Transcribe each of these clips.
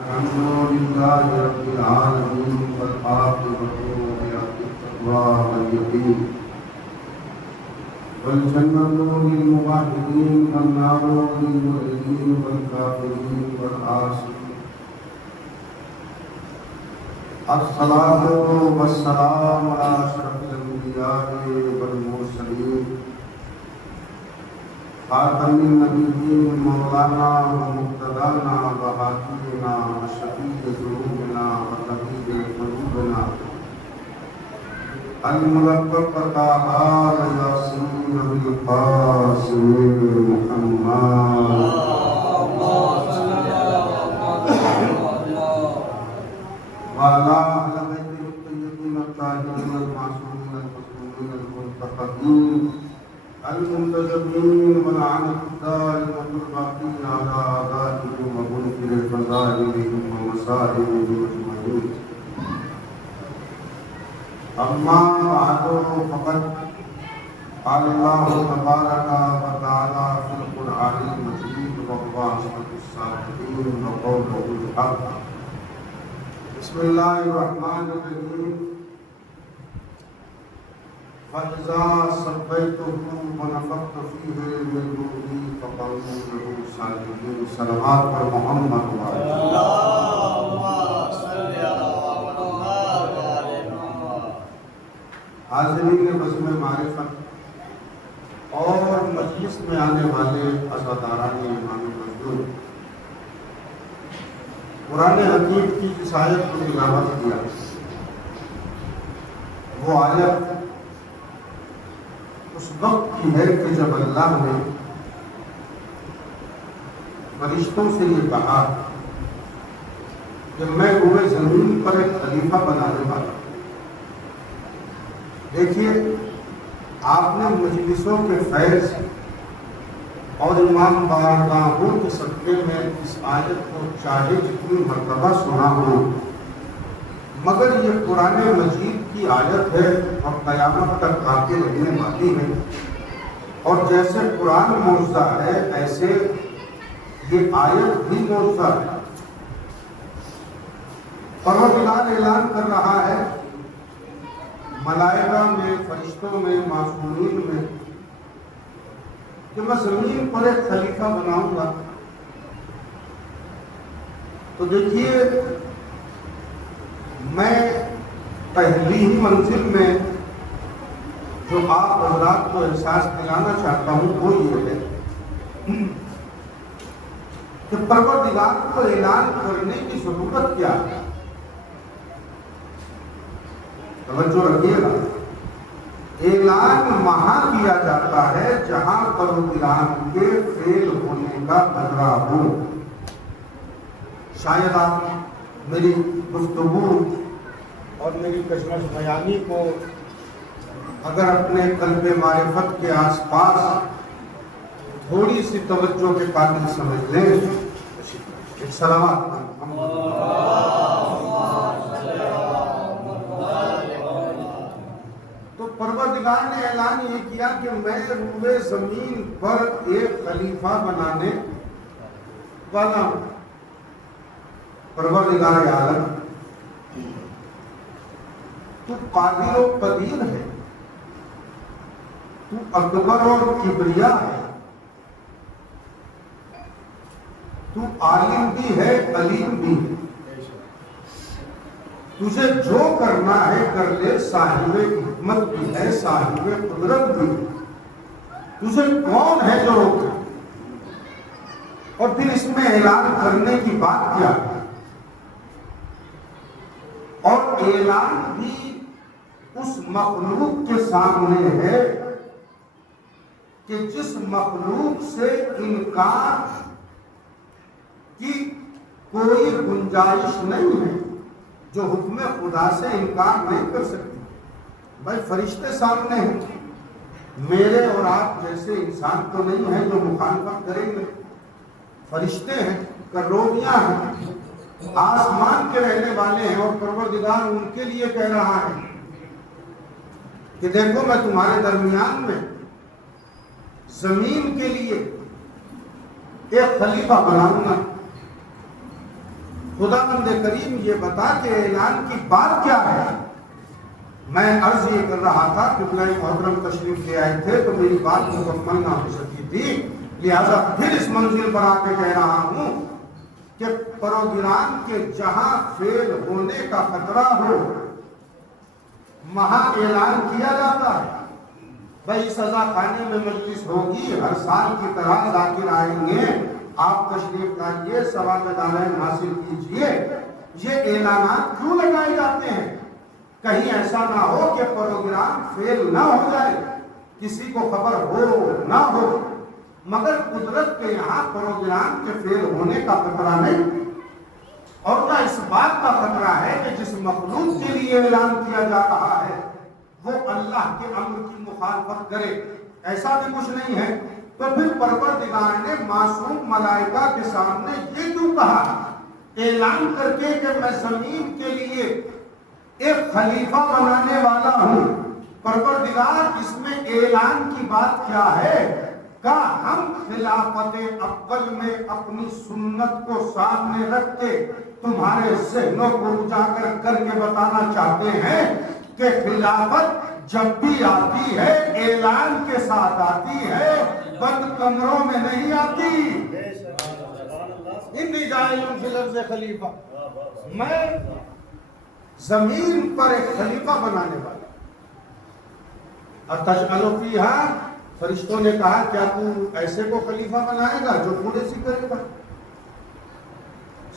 الحمد لله رب العالمين والعاقبة للتقوى واليقين والجنة للموحدين والنار للمؤمنين والكافرين والعاصين. الصلاة والسلام على أشرف الأنبياء والمرسلين خاتم النبيين مولانا ومقتدانا وحاتمنا وشفيع ذنوبنا وطبيب قلوبنا الملقب بطه ياسين بالقاسم محمد وعلى أهل بيته الطيبين الطاهرين المعصومين المظلومين المنتقدين المنتجبين ولعنة الدائمة الباقين على أعدائهم ومنكر فضائلهم ومصائبهم أجمعين. أما بعد فقد قال الله تبارك وتعالى في القرآن المجيد وهو أصدق الصادقين وقوله الحق. بسم الله الرحمن الرحيم. فإذا سبيته ونفخت فيه من روحي فقعوا له ساجدين. صلوات پر محمد اللهم صل على محمد وعلى محمد. حاضرین بزم معرفت اور مجلس میں آنے والے عزاداران امام مجدور، قرآن حکیم کی جس آیت کو تلاوت کیا وہ آیت اس وقت کی ہے کہ جب اللہ نے فرشتوں سے یہ کہا کہ میں روئے زمین پر ایک خلیفہ بنانے والا ہوں. دیکھیے، آپ نے مجلسوں کے فیض اور امام بارگاہوں کے صدقے میں اس آیت کو چاہے جتنی مرتبہ سنا ہو، مگر یہ قرآن مجید کی آیت ہے اور قیامت تک آگے رہنے والی ہے. اور جیسے قرآن معجزہ ہے ایسے یہ آیت بھی معجزہ ہے. پروردگار اعلان کر رہا ہے ملائکہ میں، فرشتوں میں، معصومین میں کہ میں زمین پر ایک خلیفہ بناؤں گا. تو دیکھیے، میں پہلی ہی منزل میں جو آپ حضرات کو احساس دلانا چاہتا ہوں وہ یہ ہے کہ پروردگار کو اعلان کرنے کی ضرورت کیا ہے. توجہ رکھیے گا، اعلان وہاں کیا جاتا ہے جہاں پروردگار کے فعل ہونے کا خطرہ ہو. شاید آپ میری گفتگو اور میری کشمش بیانی کو اگر اپنے قلب معرفت کے آس پاس تھوڑی سی توجہ کے قابل سمجھ لیں. سلامات. تو پروردگار نے اعلان یہ کیا کہ میں روئے زمین پر ایک خلیفہ بنانے والا ہوں. پروردگار عالم تو قادر و قدیر ہے، تو اکبر اور کبریا ہے، تو عالم بھی ہے، علیم بھی ہے. تجھے جو کرنا ہے کر لے، صاحب حکمت بھی ہے، صاحب قدرت بھی ہے. تجھے کون ہے جو روکے؟ اور پھر اس میں اعلان کرنے کی بات کیا ہے؟ اور اعلان بھی اس مخلوق کے سامنے ہے کہ جس مخلوق سے انکار کی کوئی گنجائش نہیں ہے، جو حکم خدا سے انکار نہیں کر سکتی. بھائی فرشتے سامنے ہیں، میرے اور آپ جیسے انسان تو نہیں ہیں جو مخالفت کریں گے. فرشتے ہیں، کروڑیاں ہیں، آسمان کے رہنے والے ہیں، اور پروردگار ان کے لیے کہہ رہا ہے کہ دیکھو میں تمہارے درمیان میں زمین کے لیے ایک خلیفہ بناؤں گا. خداوند کریم یہ بتا کہ اعلان کی بات کیا ہے. میں عرض یہ کر رہا تھا کہ قبلہ محترم تشریف لے آئے تھے تو میری بات مکمل نہ ہو سکی تھی، لہذا پھر اس منزل پر آ کے کہہ رہا ہوں کہ پروگرام کے جہاں فیل ہونے کا خطرہ ہو وہاں اعلان کیا جاتا ہے. بھائی سزا خانے میں مجلس ہوگی، ہر سال کی طرح ذاکر آئیں گے، آپ تشریف لائیے، ثواب دارین حاصل کیجئے. یہ اعلانات کیوں لگائے جاتے ہیں؟ کہیں ایسا نہ ہو کہ پروگرام فیل نہ ہو جائے، کسی کو خبر ہو نہ ہو. مگر قدرت کے یہاں پروگرام کے فیل ہونے کا خطرہ نہیں، اور نہ اس بات کا خطرہ ہے کہ جس مخلوق کے لیے اعلان کیا جا رہا ہے وہ اللہ کے امر کی مخالفت کرے، ایسا بھی کچھ نہیں ہے. تو پھر پروردگار نے معصوم ملائکہ کے سامنے یہ کیوں کہا اعلان کر کے کہ میں زمین کے لیے ایک خلیفہ بنانے والا ہوں؟ پروردگار اس میں اعلان کی بات کیا ہے؟ کہ ہم خلافت اول میں اپنی سنت کو سامنے رکھ کے تمہارے ذہنوں کو اجاگر کر کے بتانا چاہتے ہیں کہ خلافت جب بھی آتی ہے اعلان کے ساتھ آتی ہے، بند کمروں میں نہیں آتی. انی جاعل فی الارض خلیفہ، میں زمین پر ایک خلیفہ بنانے والا. اتجعل فیہا، فرشتوں نے کہا کیا تو ایسے کو خلیفہ بنائے گا جو پورے سی کرے گا؟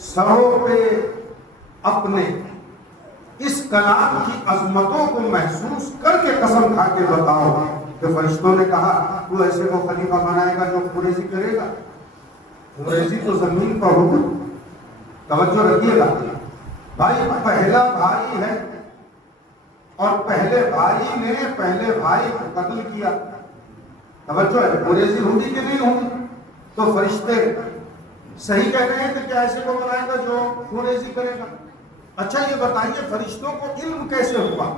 سروں پہ اپنے اس کلام کی عظمتوں کو محسوس کر کے قسم کھا کے بتاؤ کہ فرشتوں نے کہا تو ایسے کو خلیفہ بنائے گا جو پورے سی کرے گا. پورے سی تو زمین پر ہوگا. توجہ رکھیے گا بھائی، پہلا بھائی ہے اور پہلے بھائی نے پہلے بھائی کو قتل کیا. توجہ ہے، پوریزی ہوگی کہ نہیں ہوگی؟ تو فرشتے صحیح کہہ رہے ہیں کہ کیا ایسے کو بنائے گا جو پوریزی کرے گا. اچھا یہ بتائیے فرشتوں کو علم کیسے ہوا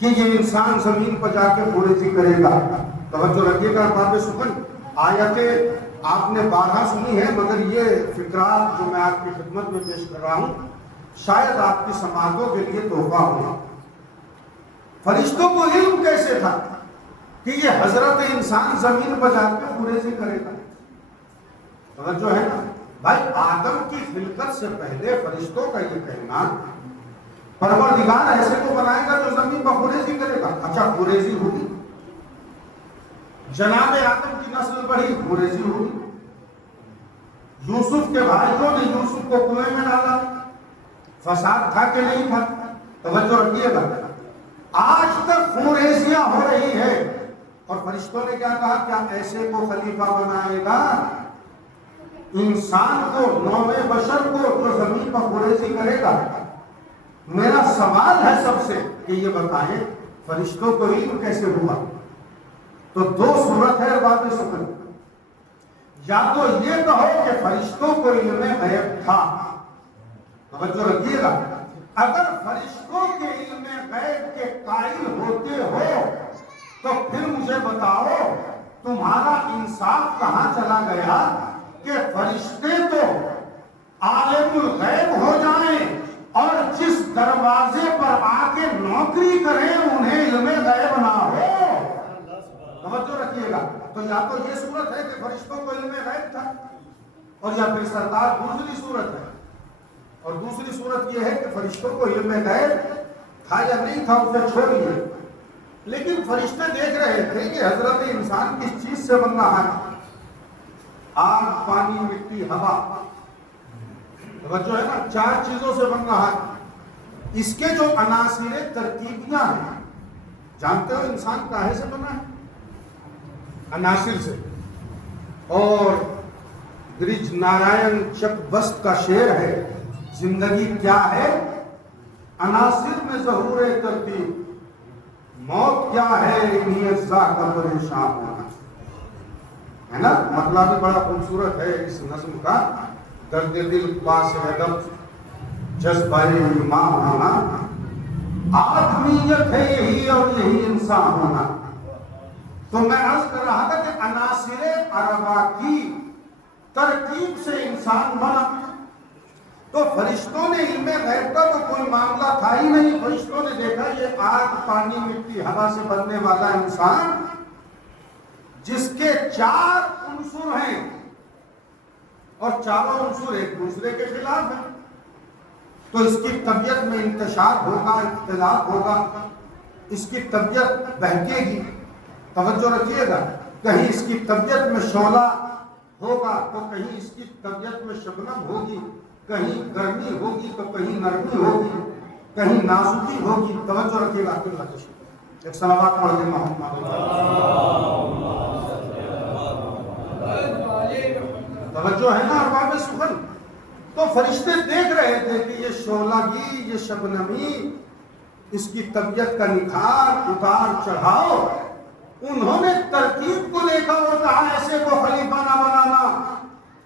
کہ یہ انسان زمین پر جا کے پوریزی کرے گا؟ توجہ رکھیے گا باب سخن، آیتیں آپ نے 12 سنی ہے، مگر یہ فکرات جو میں آپ کی خدمت میں پیش کر رہا ہوں شاید آپ کی سماعتوں کے لیے تحفہ ہوگا. فرشتوں کو علم کیسے تھا کہ یہ حضرت انسان زمین پر جا کے پوریزی کرے گا؟ توجہ ہے نا بھائی، آدم کی خلقت سے پہلے فرشتوں کا یہ کہنا پروردگار ایسے کو بنائے گا جو زمین پر پوریزی کرے گا. اچھا پوریزی ہوگی، جناب آدم کی نسل بڑھی، پوریزی ہوگی. یوسف کے بھائیوں نے یوسف کو کنویں میں ڈالا، فساد تھا کہ نہیں تھا؟ توجہ رکھیے گا، آج تک پوریزیاں ہو رہی ہے. اور فرشتوں نے کیا کہا؟ کیا ایسے کو خلیفہ بنائے گا انسان کو، نوع بشر کو، جو زمین پر پوریزی کرے گا؟ میرا سوال ہے سب سے کہ یہ بتائیں فرشتوں کو علم کیسے ہوا؟ تو 2 صورت ہے باب سخن. یا تو یہ کہو کہ فرشتوں کو علم غیب تھا. توجہ رکھیے گا، اگر فرشتوں کے علم غیب کے قائل ہوتے ہو تو پھر مجھے بتاؤ تمہارا انصاف کہاں چلا گیا کہ فرشتے تو عالم الغیب ہو جائیں اور جس دروازے پر آ کے نوکری کریں انہیں علم غیب نہ ہو؟ توجہ رکھیے گا. تو یا تو یہ صورت ہے کہ فرشتوں کو علم غیب تھا، اور یا پھر سرکار دوسری صورت ہے. اور دوسری صورت یہ ہے کہ فرشتوں کو علم غیب تھا یا نہیں تھا اسے چھوڑیے، لیکن فرشتے دیکھ رہے تھے کہ حضرت انسان کس چیز سے بن رہا ہے، آگ، پانی، مٹی، ہوا. توجہ ہے نا، 4 چیزوں سے بن رہا ہے. اس کے جو عناصر ترکیبیاں ہیں، جانتے ہو انسان کاہے سے بنا ہے؟ عناصر سے. اور برج نارائن چک بست کا شعر ہے، زندگی کیا ہے؟ عناصر میں ظہور ترتیب. موت کیا ہے؟ انہی اجزاء کا پریشان ہونا. ہے نا، مطلب بھی بڑا خوبصورت ہے اس نظم کا. درد دل پاس ادب جذبہ ایمان ہونا، آدمیت ہے یہی اور یہی انسان ہونا. تو میں عرض کر رہا تھا کہ عناصر اربع کی ترکیب سے انسان بنا. تو فرشتوں نے علم غیب کا تو کوئی معاملہ تھا ہی نہیں. فرشتوں نے دیکھا یہ آگ پانی مٹی ہوا سے بننے والا انسان جس کے 4 عنصر ہیں اور چاروں عنصر ایک دوسرے کے خلاف ہیں، تو اس کی طبیعت میں انتشار ہوگا، اختلاف ہوگا، اس کی طبیعت بہکے گی. توجہ رکھیے گا، کہیں اس کی طبیعت میں شعلہ ہوگا تو کہیں اس کی طبیعت میں شبنم ہوگی، کہیں گرمی ہوگی تو کہیں نرمی ہوگی، کہیں نازکی ہوگی. توجہ رکھیے گا. ایک صلوات پڑھ لیں محمد. توجہ ہے نا ارباب سخن. تو فرشتے دیکھ رہے تھے کہ یہ شعلگی، یہ شبنمی، اس کی طبیعت کا نکھار اتار چڑھاؤ. انہوں نے ترکیب کو دیکھا اور کہا ایسے کو خلیفہ نہ بنانا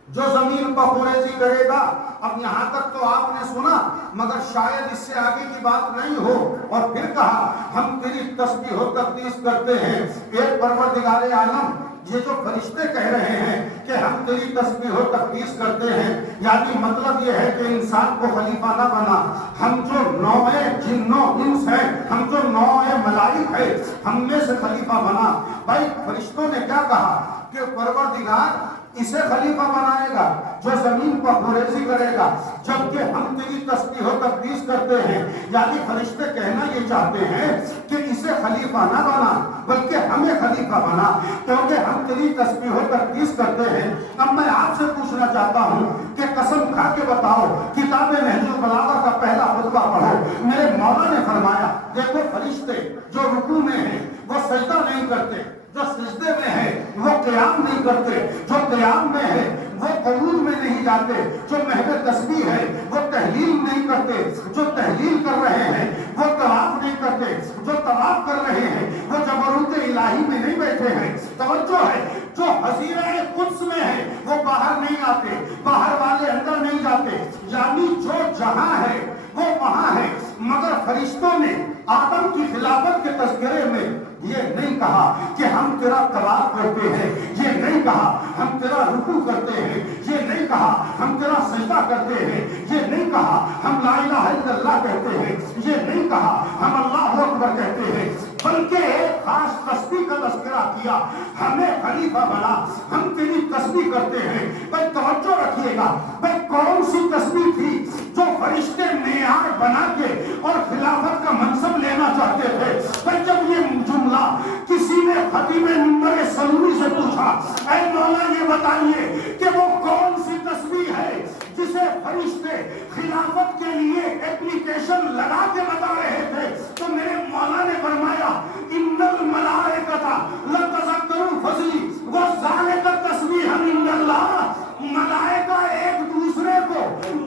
جو زمین پر خوریزی کرے گا. اب یہاں تک تو آپ نے سنا، مگر شاید اس سے آگے کی بات نہیں ہو. اور پھر کہا ہم تیری تسبیح و تقدیس کرتے ہیں اے پروردگار عالم. یہ جو فرشتے کہہ رہے ہیں کہ ہم تیری تسبیح و تقدیس کرتے ہیں، یعنی مطلب یہ ہے کہ انسان کو خلیفہ نہ بنا. ہم جو نوع جنوں انس ہیں، ہم جو نوع ملائک ہیں، ہم میں سے خلیفہ بنا. بھائی فرشتوں نے کیا کہا کہ پروردگار اسے خلیفہ بنائے گا جو زمین پر خوریزی کرے گا، جبکہ ہم تیری تسبیح و تقدیس کرتے ہیں. یعنی فرشتے کہنا یہ چاہتے ہیں کہ اسے خلیفہ نہ بنا بلکہ ہمیں خلیفہ بنا، کیونکہ ہم تیری تسبیح و تقدیس کرتے ہیں. اب میں آپ سے پوچھنا چاہتا ہوں کہ قسم کھا کے بتاؤ، کتاب نہج البلاغہ کا پہلا خطبہ پڑھو. میرے مولا نے فرمایا دیکھو فرشتے جو رکوع میں ہیں وہ سجدہ نہیں کرتے، جو سجدے میں ہے وہ قیام نہیں کرتے، جو قیام میں ہے وہ قعود میں نہیں جاتے، جو محو تسبیح ہے وہ تحلیل نہیں کرتے، جو تحلیل کر رہے ہیں وہ طواف نہیں کرتے، جو طواف کر رہے ہیں وہ جبروت الہی میں نہیں بیٹھے ہیں. توجہ ہے، جو حضیرہ قدس میں ہے وہ باہر نہیں آتے، باہر والے اندر نہیں جاتے. یعنی جو جہاں ہے وہ وہاں ہے. مگر فرشتوں نے آدم کی خلافت کے تذکرے میں یہ نہیں کہا کہ ہم تیرا طواف کرتے ہیں، یہ نہیں کہا ہم تیرا رکوع کرتے ہیں، یہ نہیں کہا ہم تیرا سجدہ کرتے ہیں، یہ نہیں کہا ہم لا الہ الا اللہ کہتے ہیں، یہ نہیں کہا ہم اللہ اکبر کہتے ہیں، بلکہ ایک خاص تسبیح کا تذکرہ کیا. ہمیں خلیفہ بنا، ہم تیری تسبیح کرتے ہیں. بھائی توجہ رکھیے گا، بھائی کون سی تسبیح تھی جو فرشتے معیار بنا کے اور خلافت کا منصب لینا چاہتے تھے؟ بھائی جب یہ جملہ کسی نے خطیب منبر سلومی سے پوچھا، اے مولا یہ بتائیے کہ وہ کون سی تسبیح ہے جسے فرشتے خلافت کے لیے اپلیکیشن لگا کے بتا رہے تھے، تو میرے مولا نے فرمایا ان الملائکۃ لتذکروا فضلی وذالک تسبیحا عند اللہ. ملائکہ ایک دوسرے کو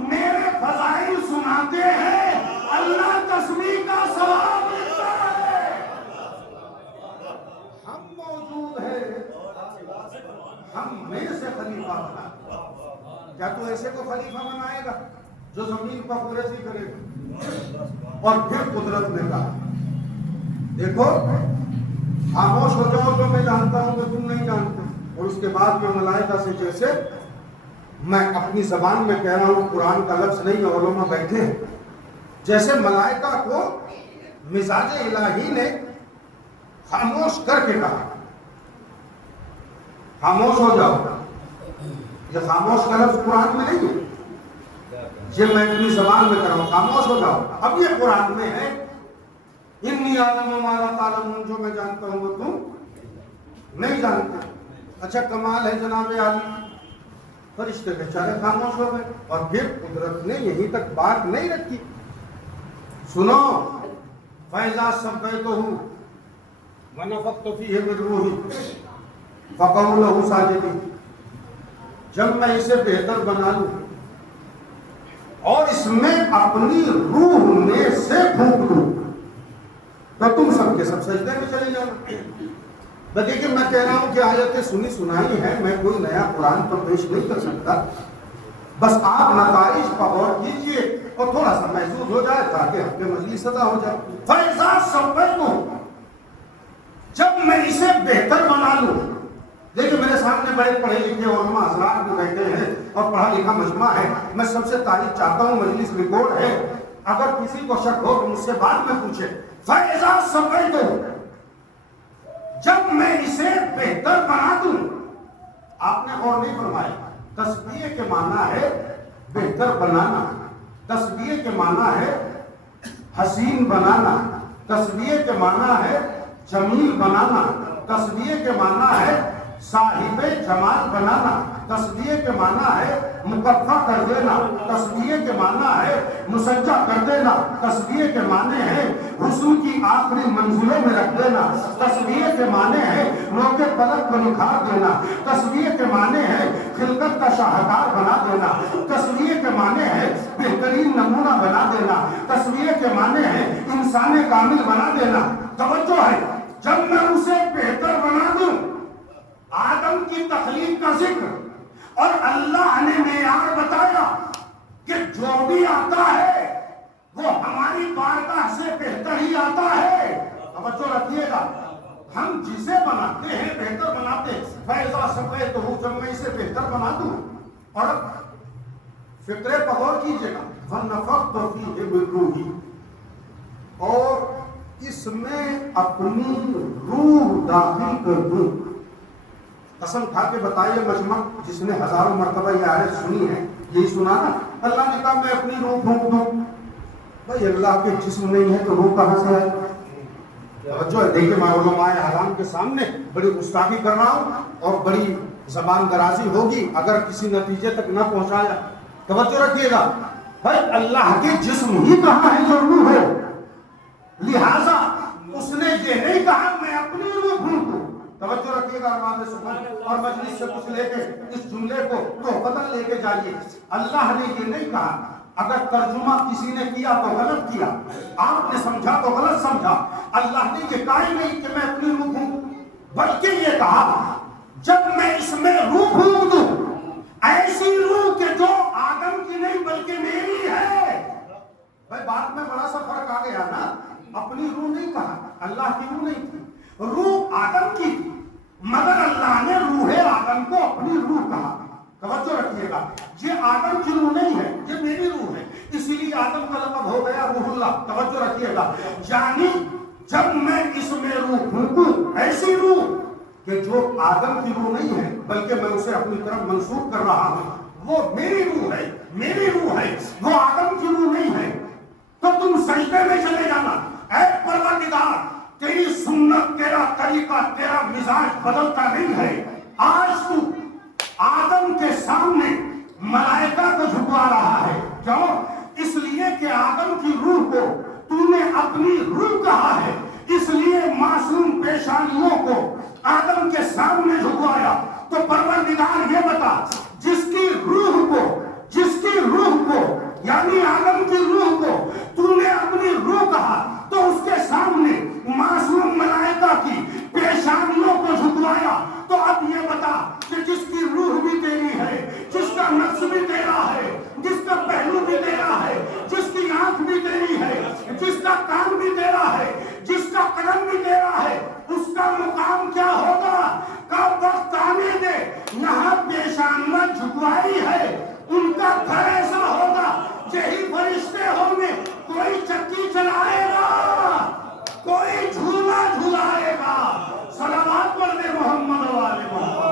میرے فضائل سناتے ہیں، اللہ تسبیح کا ثواب لکھتا ہے. ہم موجود ہیں، ہم میں سے خلیفہ بنا. کیا تو ایسے کو خلیفہ بنائے گا جو زمین پر خوریزی کرے گا؟ اور پھر قدرت نے کہا دیکھو خاموش ہو جاؤ جو میں جانتا ہوں تو تم نہیں جانتے. اور اس کے بعد میں ملائکہ سے جیسے میں اپنی زبان میں کہہ رہا ہوں، قرآن کا لفظ نہیں ہے، علماء بیٹھے ہیں، جیسے ملائکہ کو مزاج الہی نے خاموش کر کے کہا خاموش ہو جاؤ. یہ خاموش کا لفظ قرآن میں نہیں ہے، یہ میں اپنی زبان میں کہہ رہا ہوں خاموش ہو جاؤ. اب یہ قرآن میں ہے انی اعلم ما لا تعلمون، جو میں جانتا ہوں وہ تم نہیں جانتے. اچھا کمال ہے جناب عالی، فرشتے بیچارے خاموش ہو گئے. اور پھر قدرت نے یہیں تک بات نہیں رکھی. سنو فَإِذَا سَبَّيْتُهُ وَنَفَخْتُ فِيهِ مِن رُوحِي فَقَعُوا لَهُ سَاجِدِينَ. جب میں اسے بہتر بنا لوں اور اس میں اپنی روح میں سے پھونک دوں تو تم سب کے سب سجدے میں چلے جانا. دیکھیں میں کہہ رہا ہوں کہ آیتیں سنی سنائی ہیں، میں کوئی نیا قرآن تو پیش نہیں کر سکتا. بس آپ نتائج پر غور کیجئے اور تھوڑا سا محسوس ہو جائے تاکہ آپ کے مجلس ادا ہو جائے. فَإِذَا سَوَّيْتُهُ، جب میں اسے بہتر بنا لوں دیکھیں میرے سامنے بڑے پڑھے لکھے علماء حضرات بھی بیٹھے ہیں اور پڑھا لکھا مجمع ہے، میں سب سے تعریف چاہتا ہوں، مجلس ریکارڈ ہے، اگر کسی کو شک ہو تو مجھ سے بعد میں پوچھے۔ فَإِذَا سَوَّيْتُهُ، جب میں اسے بہتر بنا دوں۔ آپ نے غور نہیں فرمایا، تسبیح کے معنی ہے بہتر بنانا، تسبیح کے معنی ہے حسین بنانا، تسبیح کے معنی ہے جمیل بنانا، تسبیح کے معنی ہے صاحب جمال بنانا، تسبیح کے معنی ہے مکفہ کر دینا، تسبیح کے معنی ہے مسجع کر دینا، تسبیح کے معنی ہے حسن کی آخری منزلوں میں رکھ دینا، تسبیح کے معنی ہے نوک پلک کو نکھار دینا، تسبیح کے معنی ہے خلقت کا شاہکار بنا دینا، تسبیح کے معنی ہے بہترین نمونہ بنا دینا، تسبیح کے معنی ہے انسان کامل بنا دینا۔ توجہ ہے، جب میں اسے بہتر بنا دوں، آدم کی تخلیق کا ذکر اور اللہ نے معیار بتایا کہ جو بھی آتا ہے وہ ہماری بارگاہ سے بہتر ہی آتا ہے۔ توجہ رکھیے گا، ہم جسے بناتے ہیں بہتر بناتے ہیں۔ فَإِذَا سَوَّيْتُهُ، جب میں اسے بہتر بنا دوں، اور فکرے پر غور کیجیے گا، وَنَفَخْتُ فِيهِ مِن رُوحِي، اور اس میں اپنی روح داخل کر دوں۔ قسم کھا کے بتائیے مجمع جس نے ہزاروں مرتبہ یہ آیت سنی ہے، یہی سنا نا، اللہ نے کہا میں اپنی روح پھونک دوں۔ بھائی اللہ کے جسم نہیں ہے تو روح کہاں سے آئے؟ توجہ ہے، دیکھیں میں علماء اعلام کے سامنے بڑی گستاخی کر رہا ہوں اور بڑی زبان درازی ہوگی اگر کسی نتیجے تک نہ پہنچایا۔ توجہ رکھیے گا، بھائی اللہ کے جسم ہی کہاں ہے جو روح ہے، لہذا اس نے یہ نہیں کہا میں اپنی روح پھونکوں۔ توجہ رکھیے گا ارمان سبحان، اور مجلس سے کچھ لے کے اس جملے کو تحفۃ لے کے جائیے۔ اللہ نے یہ نہیں کہا، اگر ترجمہ کسی نے کیا تو غلط کیا، آپ نے سمجھا تو غلط سمجھا، اللہ نے یہ کہا ہی نہیں کہ میں اپنی روح پھونکوں، بلکہ یہ کہا جب میں اس میں روح پھونک دوں، ایسی روح کہ جو آدم کی نہیں بلکہ میری ہے۔ بھائی بات میں بڑا سا فرق آ گیا نا، اپنی روح نہیں کہا، اللہ کی روح نہیں تھی، روح آدم کی تھی، مگر اللہ نے روح آدم کو اپنی روح کہا۔ توجہ رکھیے گا، یہ آدم کی روح نہیں ہے، یہ میری روح ہے، اسی لیے آدم کا لقب ہو گیا روح اللہ۔ توجہ رکھیے گا، یعنی جب میں اس میں روح پھونکوں، ایسی روح کہ جو آدم کی روح نہیں ہے بلکہ میں اسے اپنی طرف منسوب کر رہا ہوں، وہ میری روح ہے، میری روح ہے، وہ آدم کی روح نہیں ہے، تو تم سجدے میں چلے جانا۔ اے پروردگار، تیری سنت، تیرا طریقہ، تیرا مزاج بدلتا نہیں ہے۔ آج تو آدم کے سامنے ملائکہ کو جھکوا رہا ہے، کیوں؟ اس لیے کہ آدم کی روح کو تو نے اپنی روح کہا ہے، اس لیے معصوم پیشانیوں کو آدم کے سامنے جھکوایا۔ تو پروردگار یہ بتا، جس کی روح کو یعنی آدم کی روح کو تو نے اپنی روح کہا، تو اس کے سامنے معصوم ملائکہ کی پیشانیوں کو جھکوایا۔ تو اب یہ بتا کہ جس کی روح بھی تیری ہے، جس کا نفس بھی تیرا ہے، جس کا پہلو بھی تیرا ہے، جس کی آنکھ بھی تیری ہے، جس کا کان بھی تیرا ہے، جس کا قدم بھی تیرا ہے، اس کا مقام کیا ہوگا؟ کب وقت آنے دے، یہاں پیشانیاں جھکوائی ہے، ان کا گھر ایسا ہوگا، یہی فرشتے ہوں گے، کوئی چکی چلائے گا، کوئی جھولا جھلائے گا۔ صلوات پڑھ دے محمد والے محمد۔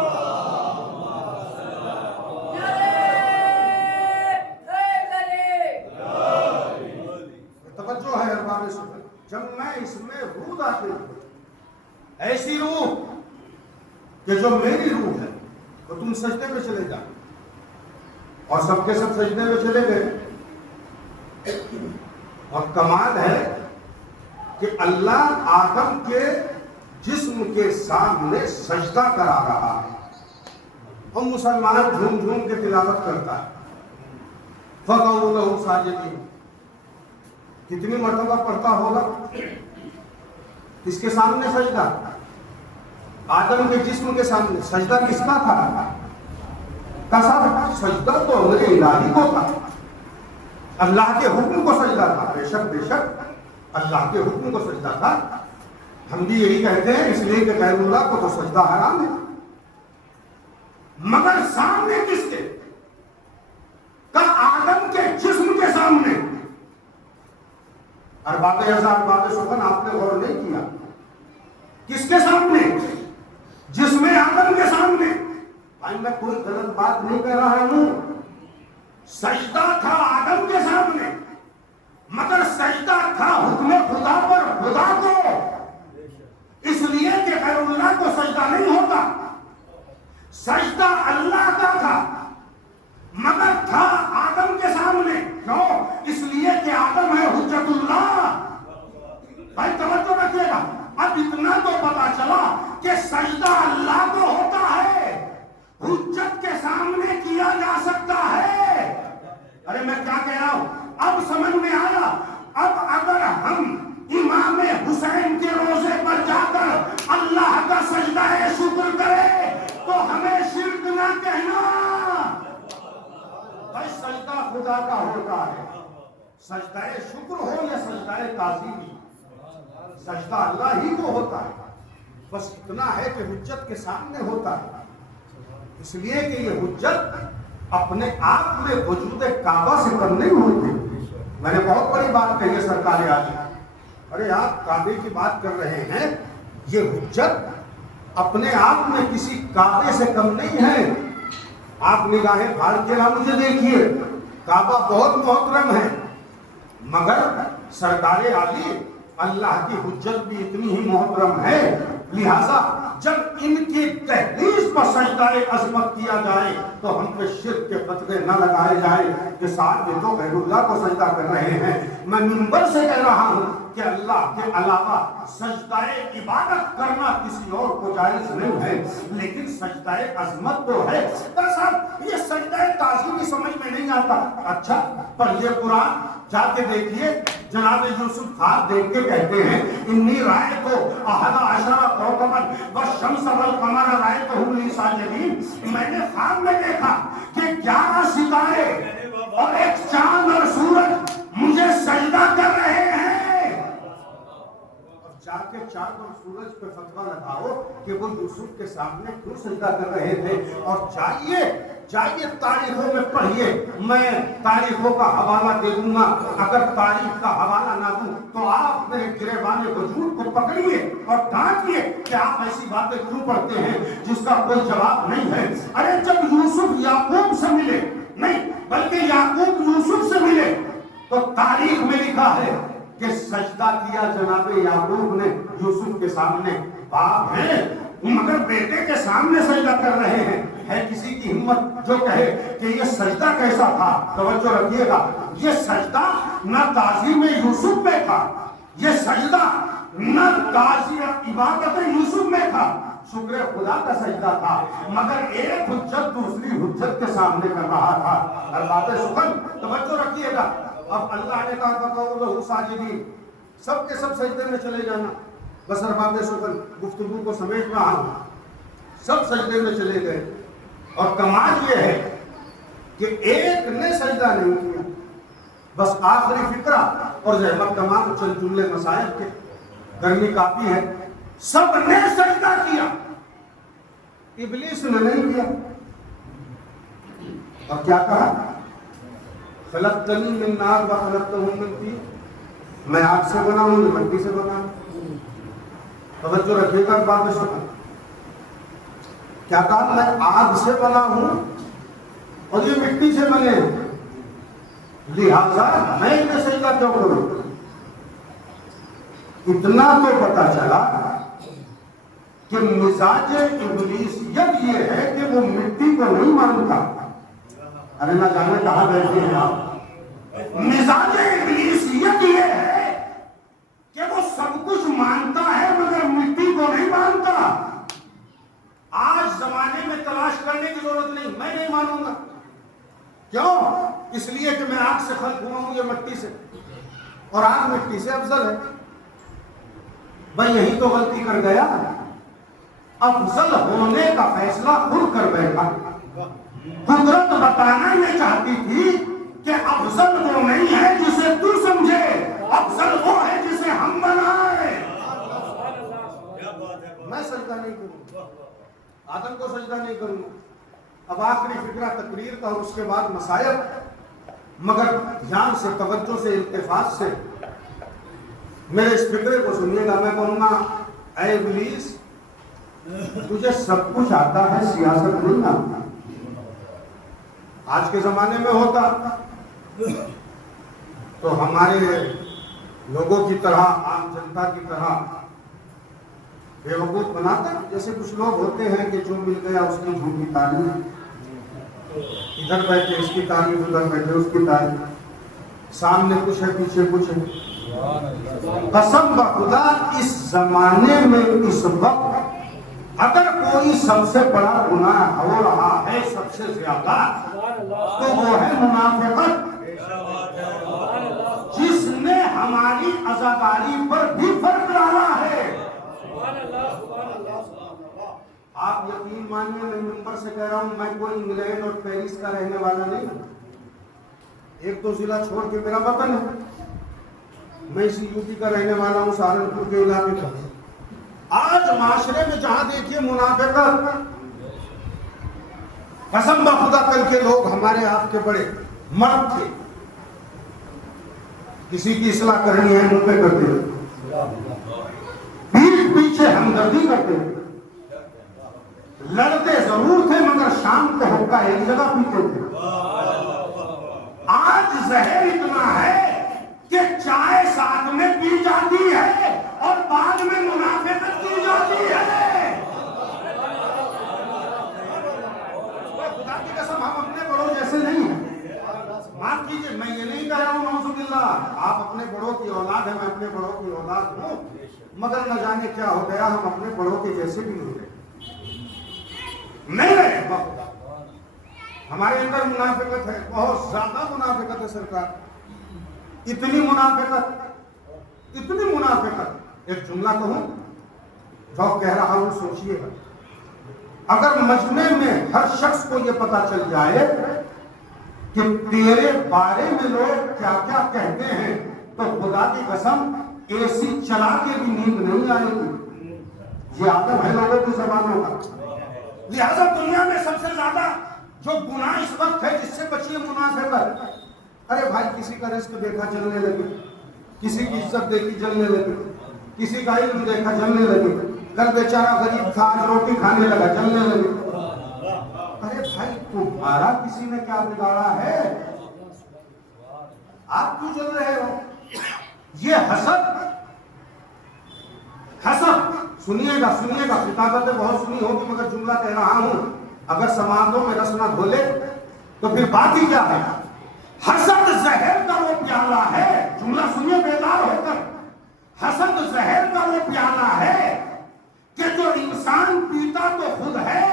توجہ ہے ارباب سنت، جب میں اس میں روح داخل ہوں، ایسی روح کہ جو میری روح ہے، تو تم سجدے پہ چلے جاؤ، اور سب کے سب سجدے پہ چلے گئے۔ اور کمال ہے کہ اللہ آدم کے جسم کے سامنے سجدہ کرا رہا ہے، اور مسلمان جھوم جھوم کے تلاوت کرتا ہے، فَقَعُوا لَهُ سَاجِدِينَ۔ کتنی مرتبہ پڑھتا ہوگا؟ کس کے سامنے سجدہ؟ آدم کے جسم کے سامنے۔ سجدہ کس کا تھا؟ سجدہ تو امر الہی کو تھا، اللہ کے حکم کو سجدہ تھا۔ بے شک اللہ کے حکم کو سجدہ تھا۔ ہم بھی یہی کہتے ہیں، اس لیے کہ غیر اللہ کو تو سجدہ حرام ہے، مگر سامنے کس کے؟ کا آدم کے جسم کے سامنے. ارباب اعضاء ارباب سخن آپ نے غور نہیں کیا. کس کے سامنے؟ جسم آدم کے سامنے. بھائی میں کوئی غلط بات نہیں کہہ رہا ہوں. سجدہ تھا آدم کے سامنے، مگر سجدہ تھا حکم خدا پر خدا کو، اس لیے کہ غیر اللہ کو سجدہ نہیں ہوتا. سجدہ اللہ کا تھا مگر تھا آدم کے سامنے. کیوں؟ اس لیے کہ آدم ہے حجت اللہ. بھائی توجہ رکھیے گا. اب اتنا تو پتا چلا کہ سجدہ اللہ کو ہوتا ہے، حجت کے سامنے کیا جا سکتا ہے. ارے میں کیا کہہ رہا ہوں؟ اب سمجھ میں آیا. اب اگر ہم امام حسین کے روزے پر جا کر اللہ کا سجدہ شکر کرے تو ہمیں شرک نہ کہنا. بھائی سجدہ خدا کا ہوتا ہے. سجدہ شکر ہو یا سجدہ تعظیمی، سجدہ اللہ ہی کو ہوتا ہے. بس اتنا ہے کہ حجت کے سامنے ہوتا ہے، اس لیے کہ یہ حجت اپنے آپ میں وجود کعبہ سے کم نہیں ہوتی. میں نے بہت بڑی بات کہی ہے سرکار عالی. ارے آپ کعبے کی بات کر رہے ہیں، یہ حجت اپنے آپ میں کسی کعبے سے کم نہیں ہے. آپ نگاہیں پھاڑ کے نہ مجھے دیکھیے، کعبہ بہت محترم ہے، مگر سرکار عالی اللہ کی حجت بھی اتنی ہی محترم ہے. لہذا جب ان کی تحریض پر سجدہ عظمت کیا جائے تو ہم پہ شرک کے فتوے نہ لگائے جائے کہ صاحب یہ تو غیر اللہ کو سجدہ کر رہے ہیں. میں منبر سے کہہ رہا ہوں کہ اللہ کے علاوہ سجدہ عبادت کرنا کسی اور کو جائز نہیں ہے، لیکن سجدہ عظمت تو ہے. صاحب یہ سجدہ تعظیمی سمجھ میں نہیں آتا. اچھا پڑھیے قرآن، جا کے دیکھیے. جناب یوسف خواب دیکھ کے کہتے ہیں انی رأیت احد عشر کوكبا والشمس والقمر رأیتهم لی ساجدین. میں نے خواب میں دیکھا کہ 11 ستارے اور ایک چاند اور سورج مجھے سجدہ کر رہے ہیں. جا کے چاند اور سورج پہ فتویٰ لگاؤ کہ وہ یوسف کے سامنے کیوں سجدہ کر رہے تھے. اور جائیے تاریخوں میں پڑھیے. میں تاریخوں کا حوالہ دے دوں گا، اگر تاریخ کا حوالہ نہ دوں تو آپ میرے گریبان وجود کو پکڑیے اور ڈانٹیے کہ آپ ایسی باتیں کیوں پڑھتے ہیں جس کا کوئی جواب نہیں ہے. ارے جب یوسف یعقوب سے ملے، نہیں بلکہ یعقوب یوسف سے ملے، تو تاریخ میں لکھا ہے کہ سجدہ کیا جناب یعقوب نے یوسف کے سامنے. باپ ہیں مگر بیٹے کے سامنے سجدہ کر رہے ہیں. ہے کسی کی ہمت جو کہے کہ یہ سجدہ کیسا تھا؟ توجہ رکھیے گا. یہ سجدہ نہ تعظیم یوسف میں تھا، یہ سجدہ نہ تعظیم عبادت یوسف میں تھا، شکر خدا کا سجدہ تھا. مگر ایک حجت دوسری حجت کے سامنے کر رہا تھا. ارباب سخن توجہ رکھیے گا. اب اللہ نے کہا فَقَعُوا لَهُ سَاجِدِينَ، سب کے سب سجدے میں چلے جانا. بس ارباب سخن گفتگو کو سمیٹ رہا ہوں. سب سجدے میں چلے گئے اور کمال یہ ہے کہ ایک نے سجدہ نہیں کیا. بس آخری فکرہ اور زحمت تمام چل جملے مسائل کے، گرمی کافی ہے. سب نے سجدہ کیا، ابلیس نے نہیں کیا. اور کیا کہا؟ خلقتنی من نار وخلقتہ من طین، میں آگ سے بنا ہوں، مٹی سے بنا ہوں. توجہ رکھیے گا بات میں سنا. کیا کہا؟ میں آگ سے بنا ہوں اور یہ مٹی سے بنے، لہذا میں انہیں سجدہ کیوں کروں؟ اتنا تو پتا چلا کہ مزاج ابلیسیت یہ ہے کہ وہ مٹی کو نہیں مانتا. ارے نہ جانے کہاں بیٹھے ہیں آپ. مزاج ابلیسیت یہ ہے کہ وہ سب کچھ مانتا ہے مگر مٹی کو نہیں مانتا. آج زمانے میں تلاش کرنے کی ضرورت نہیں، میں نہیں مانوں گا. کیوں؟ اس لیے کہ میں آگ سے خلق ہوا ہوں، یہ مٹی سے، اور آگ مٹی سے افضل ہے. بھائی یہی تو غلطی کر گیا. افضل ہونے کا فیصلہ خود کر بیٹھا. قدرت بتانا یہ چاہتی تھی کہ افضل وہ نہیں ہے جسے تو سمجھے، افضل وہ ہے جسے ہم بنائے. میں سجدہ نہیں کروں، آدم کو سجدہ نہیں کروں. اب آخری فکرہ تقریر کا اور اس کے بعد مسائل، مگر دھیان سے، توجہ سے، التفات سے میرے اس فکرے کو سنیے گا. میں کہوں گا اے ابلیس تجھے سب کچھ آتا ہے، سیاست نہیں آتا. آج کے زمانے میں ہوتا تو ہمارے لوگوں کی طرح، عام جنتا کی طرح بیوقوف بناتا. جیسے کچھ لوگ ہوتے ہیں کہ جو مل گیا اس کی جھوٹی تعلیم، ادھر بیٹھے اس کی تعلیم، ادھر بیٹھے اس کی تعلیم، سامنے کچھ ہے پیچھے کچھ ہے. قسم بخدا اس زمانے میں اس وقت اگر کوئی سب سے بڑا گناہ ہو رہا ہے سب سے زیادہ تو وہ ہے منافقت، جس نے ہماری عزاداری پر بھی فرق ڈالا ہے. آپ یقین مانیے میں ممبر سے کہہ رہا ہوں، میں کوئی انگلینڈ اور پیرس کا رہنے والا نہیں ہوں. ایک دو ضلع چھوڑ کے میرا وطن ہے. میں اسی یو پی کا رہنے والا ہوں، سہارنپور کے علاقے کا. آج معاشرے میں جہاں دیکھیے منافقت، قسم بخدا کل کے لوگ ہمارے آپ کے بڑے مرد تھے، کسی کی اصلاح کرنی ہے منہ پہ کرتے ہیں، پیٹھ پیچھے ہمدردی کرتے ہیں، لڑتے ضرور تھے مگر شام کو حقہ ایک جگہ پیتے تھے. آج زہر اتنا ہے کہ چائے ساتھ میں پی جاتی ہے اور بعد میں منافقت کی جاتی ہے. خدا کی قسم ہم اپنے بڑوں جیسے نہیں ہیں. معاف کیجیے میں یہ نہیں کہہ رہا ہوں نعوذ باللہ، آپ اپنے بڑوں کی اولاد ہیں، میں اپنے بڑوں کی اولاد ہوں، مگر نہ جانے کیا ہو گیا ہم اپنے بڑوں کے جیسے بھی نہیں رہے. ہمارے اندر منافقت ہے، بہت زیادہ منافقت ہے سرکار. اتنی منافقت، اتنی منافقت. ایک جملہ کہوں جو کہہ رہا ہوں سوچئے گا. اگر مجمع میں ہر شخص کو یہ پتا چل جائے کہ تیرے بارے میں لوگ کیا کیا کہتے ہیں تو خدا کی قسم اے سی چلا کے بھی نیند نہیں آئے گی. یہ عادت ہے لوگوں کی زبانوں کا. لہذا دنیا میں سب سے زیادہ جو گناہ اس وقت ہے جس سے بچیے منافقت. ارے بھائی کسی کا رزق دیکھا جلنے لگے، کسی کی عزت دیکھی جلنے لگے، کسی کا علم دیکھا جلنے لگے. کل بیچارہ غریب تھا روٹی کھانے لگا جلنے لگے. ارے بھائی تمہارا کسی نے کیا بگاڑا ہے؟ آپ کیوں جل رہے ہو؟ یہ حسد، حسد. سنیے گا کتابتیں بہت سنی ہوگی مگر جملہ کہہ رہا ہوں، اگر سماعتوں میں رس نہ گھولے تو پھر بات ہی کیا ہے. حسد زہر کا وہ پیالہ ہے، جملہ سنیے بیدار ہو کر. حسد زہر کا وہ پیالہ ہے کہ جو انسان پیتا تو خود ہے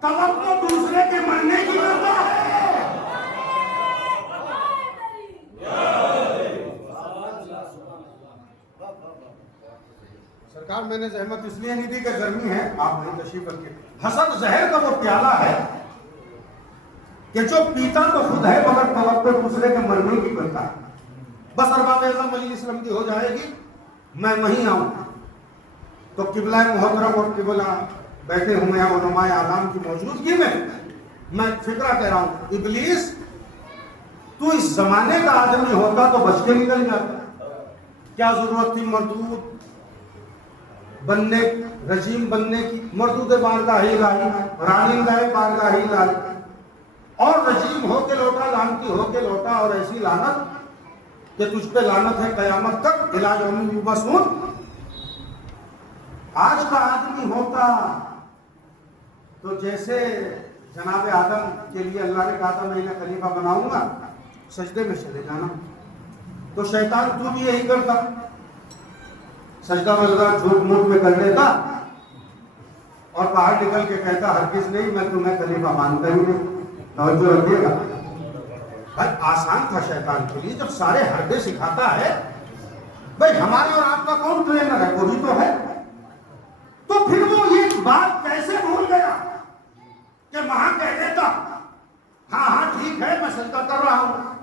توقع دوسرے کے مرنے کی کرتا ہے. سرکار میں نے زحمت اس لیے نہیں دی کہ گرمی ہے، آپ وہیں تشریف رکھیے. حسد زہر کا وہ پیالہ ہے کہ جو پیتا تو خود ہے مگر توقع دوسرے کے مرنے کی کرتا ہے. بس ارباب اعظم مجلس اسلام ہو جائے گی میں وہیں آؤں تو قبلہ محترم اور قبلہ بیٹھے ہوئے ہیں علماء اعلام کی موجودگی میں فکرہ کہہ رہا ہوں. ابلیس تو اس زمانے کا آدمی ہوتا تو بچ کے نکل جاتا. کیا ضرورت تھی مردود بننے، رجیم بننے کی؟ مردود بارگاہ الہی، رانندہ بارگاہ الہی، اور رجیم ہو کے لوٹا، لعنتی ہو کے لوٹا، اور ایسی لعنت کہ تجھ پہ لعنت ہے قیامت تک، علاج عمومی مسعود. آج کا آدمی ہوتا تو جیسے جناب آدم کے لیے اللہ نے کہا تھا میں انہیں خلیفہ بناؤں گا، سجدے میں چلے جانا، تو شیطان تو بھی یہی کرتا، سجدہ وجدہ جھوٹ موٹ میں کر لیتا اور باہر نکل کے کہتا ہرگز نہیں میں تمہیں خلیفہ مانتا ہی نہیں. توجہ رکھیے گا بھائی، آسان تھا شیطان کے لیے جب سارے حربے سکھاتا ہے. بھائی ہمارا اور آپ کا کون ٹرینر ہے؟ وہی تو ہے. تو پھر وہ یہ بات کیسے بھول گیا کہ وہاں کہہ دیتا ہاں ٹھیک ہے میں سجدہ کر رہا ہوں،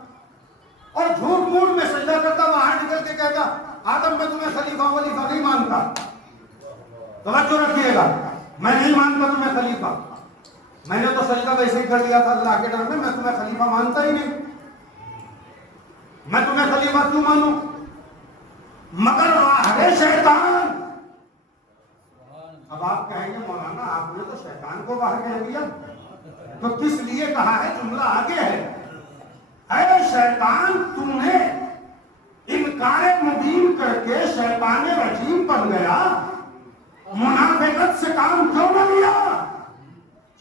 اور جھوٹ موٹ میں سجدہ کرتا وہاں نکل کے کہتا آدم میں تمہیں خلیفہ ولیفہ نہیں مانتا. توجہ رکھیے گا، میں نہیں مانتا تمہیں خلیفہ. میں نے تو سجدہ ویسے ہی کر لیا تھا اللہ کے ڈر میں تمہیں خلیفہ مانتا ہی نہیں، میں تمہیں خلیفہ کیوں مانوں؟ مگر راہ ہے شیطان۔ اب آپ کہیں گے مولانا آپ نے تو شیطان کو باہر کہہ دیا، تو کس لیے کہا ہے؟ جملہ آگے ہے، اے شیطان تم نے انکار مبین کر کے شیطان رجیم بن گیا، منافقت سے کام کیوں نہ لیا؟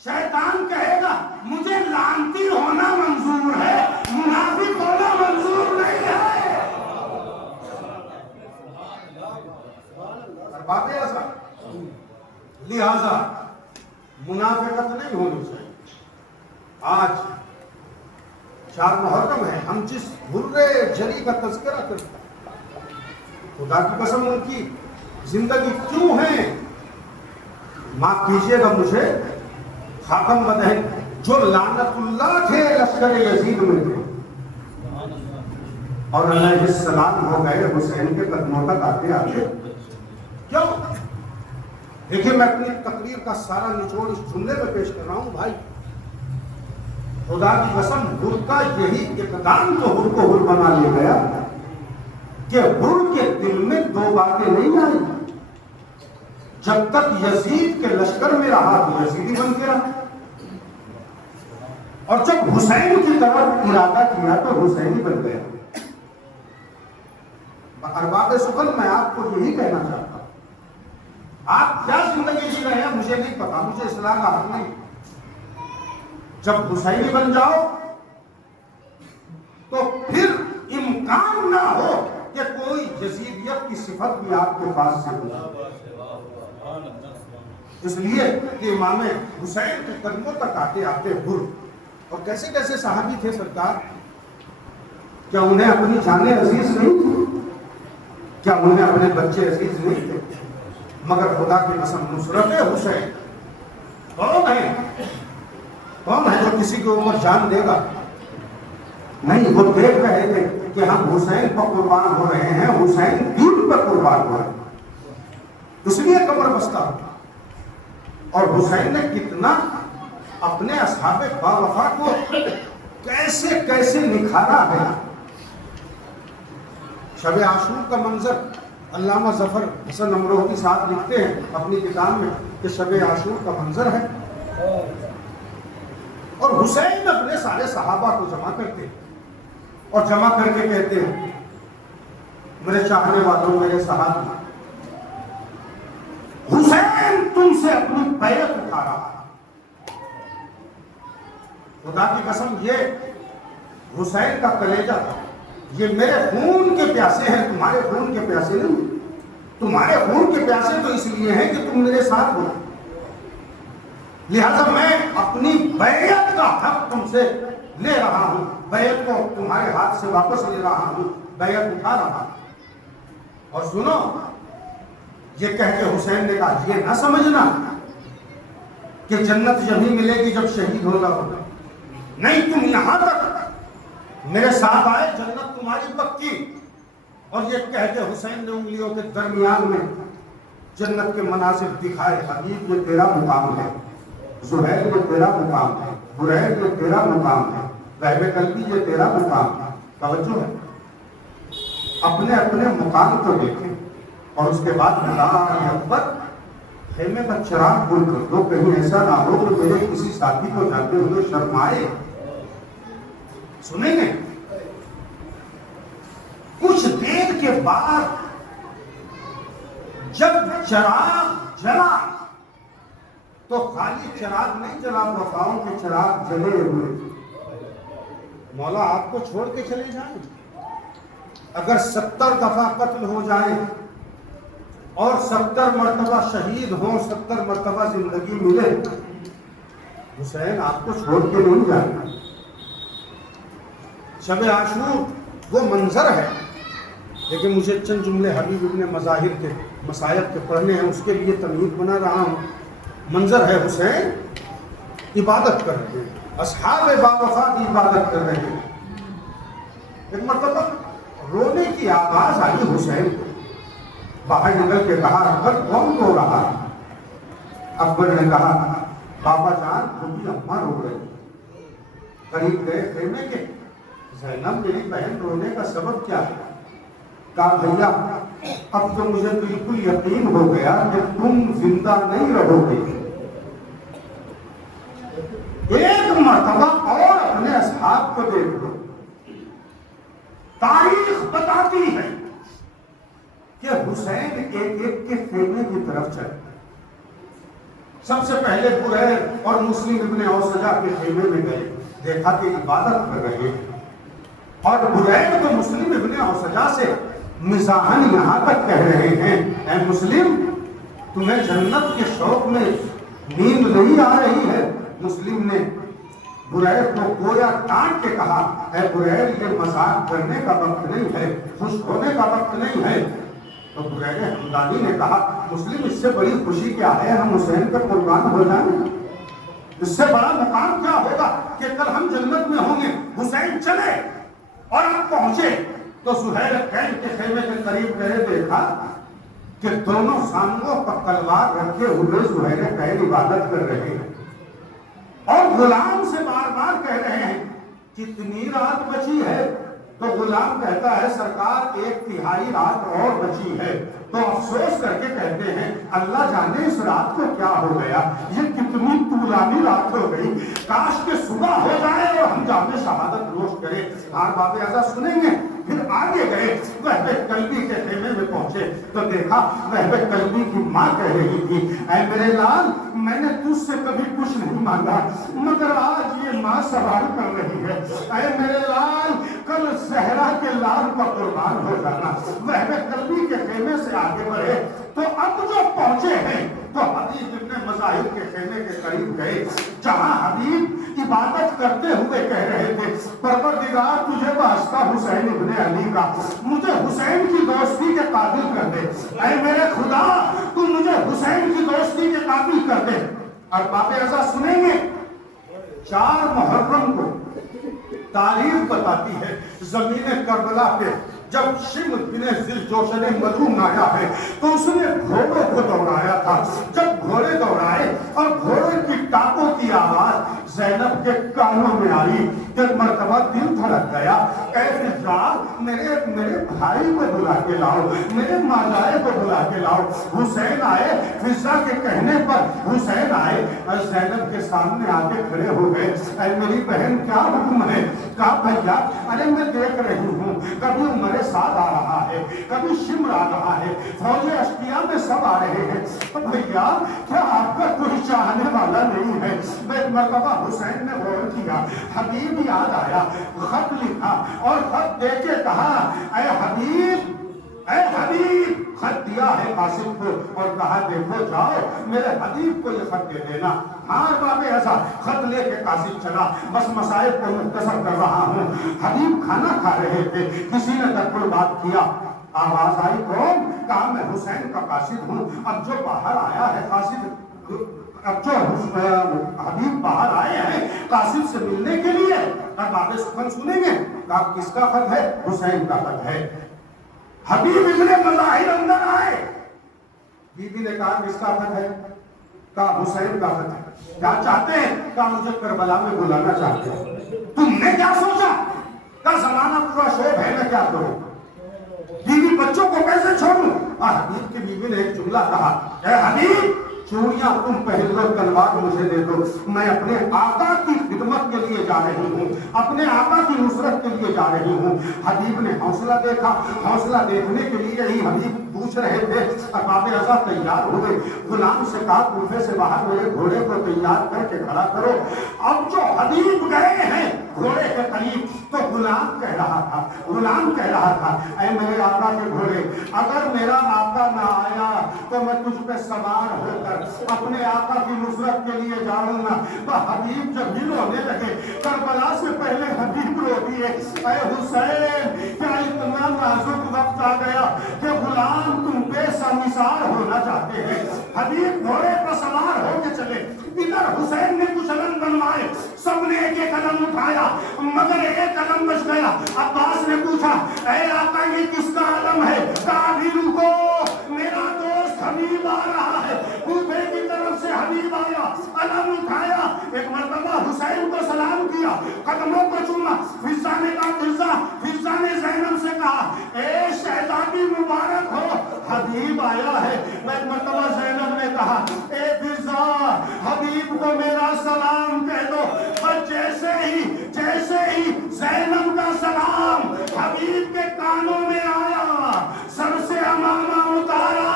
شیطان کہے گا مجھے لعنتی ہونا منظور ہے، منافق ہونا منظور نہیں ہے۔ بات ہے ایسا، لہذا منافقت نہیں ہونی چاہیے۔ آج 4 محرم ہے، ہم جس بھرے جری کا تذکرہ کرتے ہیں، خدا کی قسم ان کی زندگی کیوں ہے؟ معاف کیجئے گا مجھے، خاتم بدہن جو لعنت اللہ تھے لشکر یزید میں تھے، اور علیہ السلام ہو گئے حسین کے قدموں تک آتے آتے۔ کیوں؟ دیکھیں میں اپنی تقریر کا سارا نچوڑ اس جملے میں پیش کر رہا ہوں بھائی، خدا کی قسم حر کا یہی اقدام تو حر کو حر بنا لے گیا کہ حر کے دل میں 2 باتیں نہیں آئی، جب تک یزید کے لشکر میں رہا تو یزیدی بن کے رہا، اور جب حسین کی طرف ارادہ کیا تو حسینی بن گیا۔ ارباب سخن میں آپ کو یہی کہنا چاہتا ہوں، آپ کیا زندگی جی رہے ہیں مجھے نہیں پتا، مجھے اصلاح کا حق نہیں، جب حسینی بن جاؤ تو پھر امکان نہ ہو کہ کوئی یزیدیت کی صفت بھی آپ کے پاس سے ہو۔ اس لیے کہ امام حسین کے قدموں تک آتے آتے حر، اور کیسے کیسے صحابی تھے سرکار، کیا انہیں اپنی جانیں عزیز نہیں تھی؟ کیا انہیں اپنے بچے عزیز نہیں تھے؟ مگر خدا کی قسم نصرت حسین کون ہے؟ کون ہے جو کسی کے اوپر جان دے گا؟ نہیں، وہ دیکھ رہے تھے کہ ہم حسین پر قربان ہو رہے ہیں، حسین دین پر قربان ہو رہے ہیں، اس لیے کمر بستہ ہوتا۔ اور حسین نے کتنا اپنے اصحاب باوفا کو کیسے کیسے نکھارا ہے۔ شب عاشور کا منظر علامہ ظفر حسن امروہی صاحب لکھتے ہیں اپنی کتاب میں کہ شب عاشور کا منظر ہے، اور حسین اپنے سارے صحابہ کو جمع کرتے اور جمع کر کے کہتے ہیں میرے چاہنے والوں، میرے صحابہ، حسین تم سے اپنی بیعت اٹھا رہا ہے۔ خدا کی قسم یہ حسین کا کلیجہ تھا، یہ میرے خون کے پیاسے ہیں، تمہارے خون کے پیاسے نہیں، تمہارے خون کے پیاسے تو اس لیے ہیں کہ تم میرے ساتھ ہو، لہذا میں اپنی بیعت کا حق تم سے لے رہا ہوں، بیعت کو تمہارے ہاتھ سے واپس لے رہا ہوں، بیعت اٹھا رہا ہوں۔ اور سنو، یہ کہہ کے حسین نے کہا یہ نہ سمجھنا کہ جنت یہی ملے گی جب شہید ہوگا، نہیں، تم یہاں تک میرے ساتھ آئے، جنت تمہاری پکی۔ اور یہ کہہ کے حسین نے انگلیوں کے درمیان میں جنت کے مناظر دکھائے، حبیب یہ تیرا مقام ہے، زہیر یہ تیرا مقام ہے، بریر یہ تیرا مقام ہے، وہب قلبی یہ تیرا مقام ہے۔ توجہ ہے، اپنے اپنے مقام کو دیکھیں، اور اس کے بعد اللہ اکبر، خیمے کا چراغ بند کر دو، کہیں ایسا نہ ہو کہ میرے کسی ساتھی کو جاتے ہوئے شرمائے۔ سنیں گے کچھ دیر کے بعد جب چراغ جلا تو خالی چراغ نہیں جلا، وفاؤں کے چراغ جلے ہوئے۔ مولا آپ کو چھوڑ کے چلے جائیں، اگر 70 دفعہ قتل ہو جائے اور 70 مرتبہ شہید ہوں، 70 مرتبہ زندگی ملے، حسین آپ کو چھوڑ کے نہیں جانا۔ شب عاشور وہ منظر ہے، لیکن مجھے چند جملے حبیب ابن مظاہر کے مصائب کے پڑھنے ہیں، اس کے لیے تمہید بنا رہا ہوں۔ منظر ہے حسین عبادت کر رہے ہیں، اصحاب باوفا بھی عبادت کر رہے ہیں۔ ایک مرتبہ رونے کی آواز آئی حسین کو، باہر نکل کے کہا اکبر کون رو رہا؟ اکبر نے کہا بابا جان خود اماں رو رہی، قریب گئے خیمے کے، زینب میری بہن رونے کا سبب کیا ہے؟ کہا بھیا اب تو مجھے بالکل یقین ہو گیا کہ تم زندہ نہیں رہو گے، ایک مرتبہ اور اپنے اصحاب کو دیکھ لو، تاریخ بتاتی ہے کہ حسین ایک ایک کے خیمے کی طرف چلے، سب سے پہلے بریل اور مسلم ابن اوسجا کے خیمے میں گئے، دیکھا کہ عبادت کر رہے ہیں، اور بریل تو مسلم ابن اوسجا سے مزاحن یہاں تک کہہ رہے ہیں اے مسلم تمہیں جنت کے شوق میں نیند نہیں آ رہی ہے؟ مسلم نے بریل کو گویا ڈانٹ کے کہا اے بریل یہ مذاق کرنے کا وقت نہیں ہے، خوش ہونے کا وقت نہیں ہے۔ تو بریل حمدانی نے کہا مسلم اس سے بڑی خوشی کیا ہے، ہم حسین پر قربان ہو جائیں، اس سے بڑا مقام کیا ہوگا کہ کل ہم جنت میں ہوں گے۔ حسین چلے اور آپ پہنچے تو سہیل قین کے خیمے کے قریب گئے، دیکھا کہ دونوں سامنوں پر تلوار رکھے ہوئے سہیل قین عبادت کر رہے ہیں، اور غلام سے بار بار کہہ رہے ہیں کتنی رات بچی ہے؟ تو غلام کہتا ہے سرکار 1/3 رات اور بچی ہے۔ تو افسوس کر کے کہتے ہیں اللہ جانے اس رات کو کیا ہو گیا، یہ کتنی طولانی رات ہو گئی، کاش کہ صبح ہو جائے اور ہم جام شہادت نوش کریں۔ باب اعظم سنیں گے۔ پھر آگے گئے، وہب کلبی کے خیمے میں پہنچے تو دیکھا وہب کلبی کی ماں کہہ رہی تھی اے میرے لال میں نے تجھ سے کبھی کچھ نہیں مانگا مگر آج یہ ماں سوال کر رہی ہے، اے میرے لال کل زہرا کے لال پر قربان ہو جانا۔ وہب کلبی کے خیمے سے آگے بڑھے تو اب جو پہنچے ہیں تو حبیب ابن مظاہر کے خیمے کے قریب گئے، جہاں حبیب عبادت کرتے ہوئے کہہ رہے تھے پروردگار تجھے واسطہ حسین ابن علی کا، مجھے حسین کی دوستی کے قابل کر دے، اے میرے خدا تو مجھے حسین کی دوستی کے قابل کر دے۔ اور باب اعظم سنیں گے 4 محرم کو تاریخ بتاتی ہے زمین کربلا پہ جب شمر بن ذوالجوشن مظعون آیا ہے تو اس نے گھوڑوں کو دوڑایا تھا، جب گھوڑے دوڑائے اور گھوڑے کی ٹاپوں کی آواز زینب کے کانوں میں آئی کہ مرتبہ دل دھڑک گیا، اے فضال میرے بھائی کو بلا کے لاؤ، میرے ماجائے کو بلا کے لاؤ۔ حسین آئے، فضا کے کہنے پر حسین آئے اور زینب کے سامنے آ کے کھڑے ہو گئے، اے میری بہن کیا حکم ہے؟ کہا بھیا ارے میں دیکھ رہی ہوں کبھی عمر ساتھ آ رہا ہے، کبھی شمر آ رہا ہے، فوج اشقیاء میں سب آ رہے ہیں، بھیا کیا آپ کا کوئی چاہنے والا نہیں ہے؟ ایک مرتبہ حسین نے غور کیا، حبیب یاد آیا، خط لکھا اور خط دے کے کہا اے حبیب خط دیا ہے قاسم کو اور کہا دیکھو جاؤ میرے حبیب کو یہ خط دے دینا۔ ہاں باب ایسا خط لے کے قاسم چلا، بس مسائل کو مختصر کر رہا ہوں۔ حبیب کھانا کھا رہے تھے، کسی نے دخل بات کیا، آواز آئی کون؟ کہا میں حسین کا قاصد ہوں۔ اب جو باہر آیا ہے قاصد، اب جو حبیب باہر آئے ہیں قاصد سے ملنے کے لیے، اب آپ سخن سنیں گے۔ کہا کس کا خط ہے؟ حسین کا خط ہے۔ حبیب ابن مظاہر اندر آئے، بی بی نے کہا کس کا خط ہے؟ کہا حسین کا خط ہے۔ کیا چاہتے ہیں؟ کہا مجھے کربلا میں بلانا چاہتے ہیں۔ تم نے کیا سوچا؟ کہا زمانہ پورا شوب ہے، میں کیا کروں؟ بیوی بچوں کو کیسے چھوڑوں؟ حبیب کی بیوی نے ایک جملہ کہا اے حبیب چوڑیاں تم پہن لو، تلوار مجھے دے دو، میں اپنے آقا کی خدمت کے لیے جا رہی ہوں، اپنے آقا کی نصرت کے لیے جا رہی ہوں۔ حبیب نے حوصلہ دیکھا، حوصلہ دیکھنے کے لیے ہی حبیب پوچھ رہے تھے۔ باب اعظم تیار ہوئے، غلام سے کہا کوفے سے باہر میرے گھوڑے کو تیار کر کے کھڑا کرو۔ اب جو حبیب گئے ہیں گھوڑے کے قریب تو غلام کہہ رہا تھا اے میرے آقا کے گھوڑے اگر میرا آقا نہ آیا تو میں تجھ پہ سوار ہو کر اپنے آقا کی نصرت کے لیے جاؤں گا۔ تو حبیب جب ہی رونے لگے، کربلا سے پہلے حبیب رو دیے اے حسین کیا اتنا نازک وقت آ گیا کہ غلام تم بے سمثال ہونا چاہتے ہیں؟ حبیب گھوڑے پر سوار ہو کے چلے، ادھر حسین نے کچھ علم بنوائے، سب نے ایک ایک قدم اٹھایا مگر ایک قدم بچ گیا۔ عباس نے پوچھا اے آقا یہ کس کا علم ہے؟ کہا بھی رکو میرا دوست حبیب آ رہا ہے۔ کوفے کی طرف سے حبیب آیا علم اٹھایا ایک مرتبہ حسین کو سلام کیا قدموں کو چوما فضا نے کہا فضا نے زینب سے کہا اے شہزادی مبارک ہو حبیب آیا ہے ایک مرتبہ زینب نے کہا اے فضا حبیب کو میرا سلام کہہ دو اور جیسے ہی زینب کا سلام حبیب کے کانوں میں آیا سر سے امامہ اتارا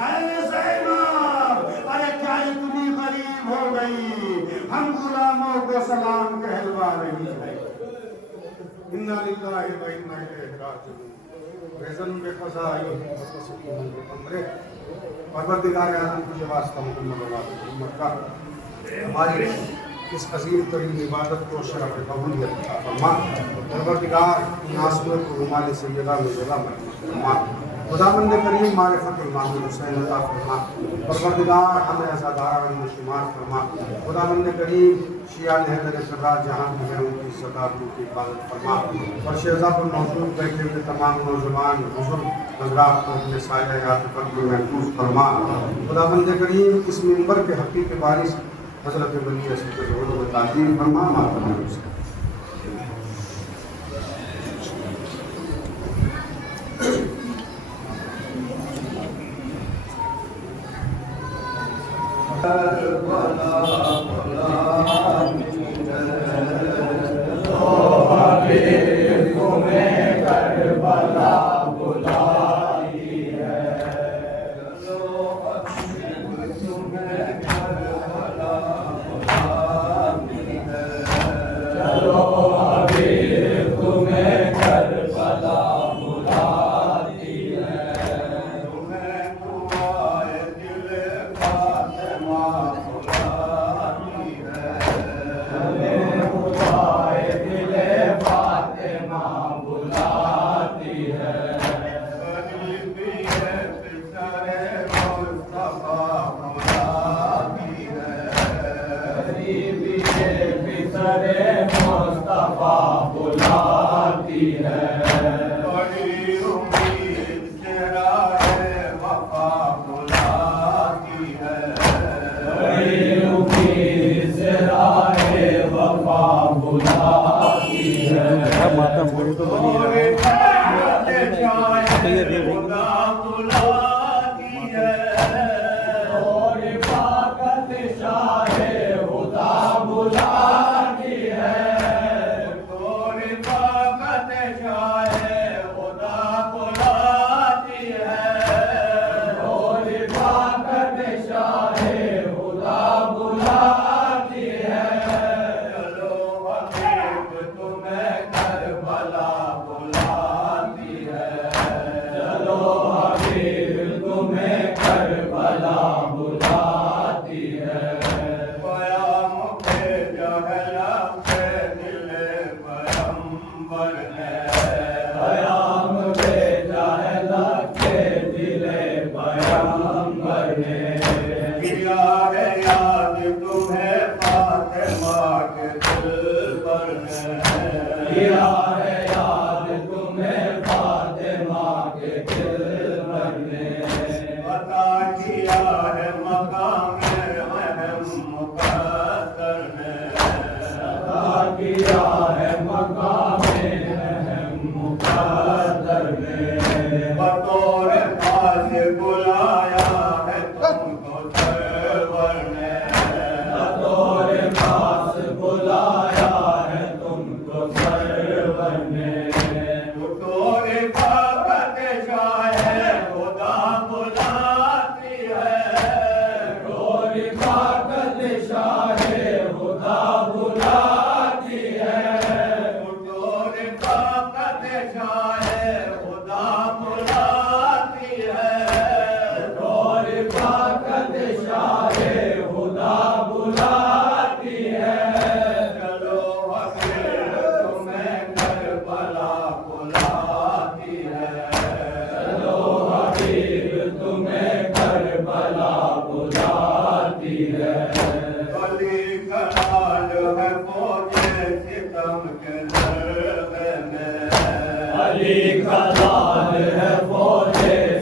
اے زینب ارے کیا اتنی غریب ہو گئی ہم غلاموں کو سلام کہلوا رہی ہے انا للہ و انا الیہ راجعون رزن بے قضائی وسکون بامرہ پروردگار اعظم تجھے واسطہ محمد محمد کا ہماری اس عظیم ترین عبادت کو شرف قبولیت عطا فرما پروردگار ان آنسوؤں کو رومال سیدہ میں جگہ فرما خداوند کریم معرفت امام حسین عطا فرما پروردگار ہمیں عزاداران میں شمار فرما خداوند کریم شیعہ حیدر کرار جہاں بھی ہیں ان کی صداقتوں کی حفاظت فرما اور شہزاد پر موجود بیٹھے ہوئے تمام نوجوان بزرگ حضرات کو اپنے سایہ عاطفت میں محفوظ فرما خداوند کریم اس منبر کے حقیقی وارث حضرت ولی اسد ظہور و تعظیم فرما ماتم حسین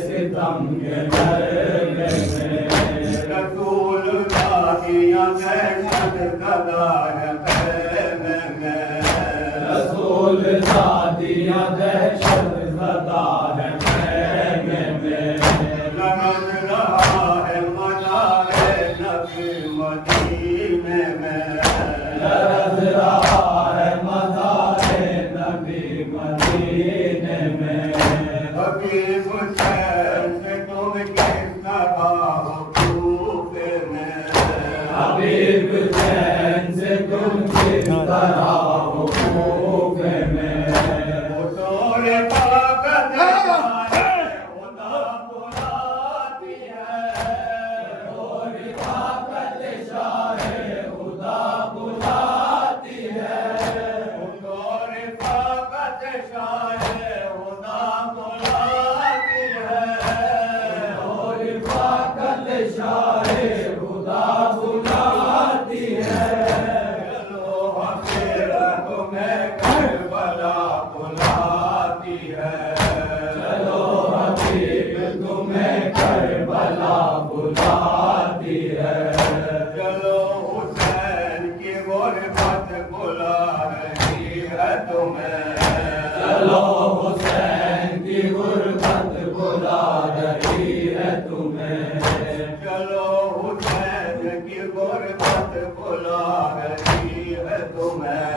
ستم کے لگا ہے خیمے میں لمٹ رہا ہے منارے نبی مدینے میں لرز رہا ہے مزارے نبی مدینے میں حبیب حسین سے تم کس طرح ہو کوفے میں حبیب حسین سے تم کس طرح ہو کوفے میں حضور طاقت شاہ خدا بلاتی ہے حضور طاقت شاہ خدا بلاتی ہے حضور طاقت شاہ خدا بلاتی ہے حضور طاقت شاہ خدا بلاتی ہے چلو حبیب تمہیں کربلا بلاتی ہے چلو حبیب تمہیں کربلا بلاتی ہے چلو حسین کی غربت بلا رہی ہے تمہیں چلو حسین کی غربت بلا رہی ہے تمہیں چلو حسین کی غربت بلا رہی ہے تمہیں